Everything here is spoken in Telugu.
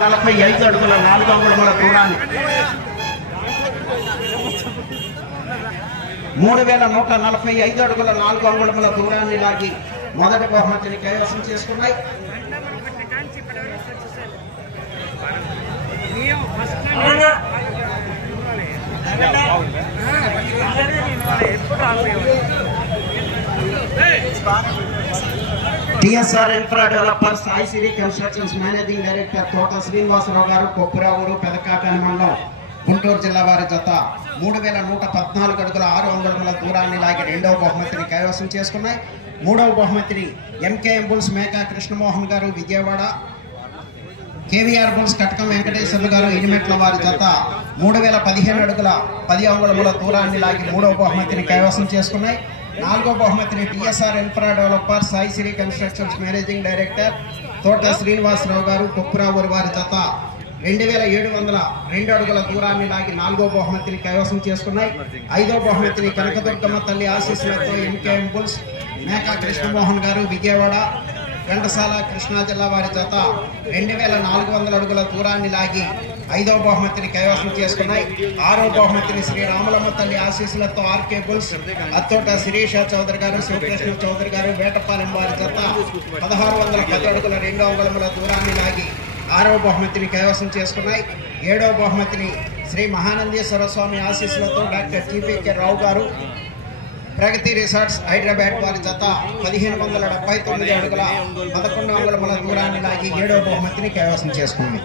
45 అడుగుల 4 అంగుళముల దూరాన్ని 3145 అడుగుల 4 అంగుళముల దూరాన్ని లాగి మొదటి బహుమతిని కైవసం చేసుకున్నాయి. TSR infra developers ICD constructions managing director తోట శ్రీనివాసరావు గారు, కొప్పురావూరు, పెదకాకాని మండలం, గుంటూరు జిల్లా వారి జత 3114 అడుగుల 6 అంగుళముల దూరాన్ని లాగి రెండవ బహుమతిని కైవసం చేసుకున్నాయి. మూడవ బహుమతిని ఎంకేఎం బుల్స్ మేకా కృష్ణమోహన్ గారు, విజయవాడ, కేవీఆర్ బుల్స్ కటకం వెంకటేశ్వర్లు గారు, ఇనిమెట్ల వారి జత 3015 అడుగుల 10 అంగుళముల దూరాన్ని లాగి మూడవ బహుమతిని కైవసం చేసుకున్నాయి. నాలుగో బహుమతిని TSR infra developers ICD constructions managing director తోట శ్రీనివాసరావు గారు, కొప్పురావూరు వారి జత 2702 అడుగుల దూరాన్ని లాగి నాలుగో బహుమతిని కైవసం చేసుకున్నాయి. ఐదో బహుమతిని కనకదుర్గమ్మ తల్లి ఆశీస్సులతో ఎంకేఎం బుల్స్ మేకా కృష్ణమోహన్ గారు, విజయవాడ, ఘంటసాల, కృష్ణా జిల్లా వారి జత 2400 అడుగుల దూరాన్ని లాగి ఐదో బహుమతిని కైవసం చేసుకున్నాయి. ఆరో బహుమతిని శ్రీ రాములమ్మ తల్లి ఆశీస్సులతో ఆర్కే బుల్స్ అత్తోట శిరీష చౌదరి గారు, శివకృష్ణ చౌదరి గారు, వేటపాలెం వారి జత 1610 అడుగుల 2 అంగుళముల దూరాన్ని లాగి ఆరో బహుమతిని కైవసం చేసుకున్నాయి. ఏడో బహుమతిని శ్రీ మహానందేశ్వర స్వామి ఆశీస్సులతో డాక్టర్ టీపీకే రావు గారు, ప్రగతి రిసార్ట్స్ హైదరాబాద్ వారి జత 1579 అడుగుల 11 అంగుళముల దూరాన్ని లాగి ఏడో బహుమతిని కైవసం చేసుకున్నాయి.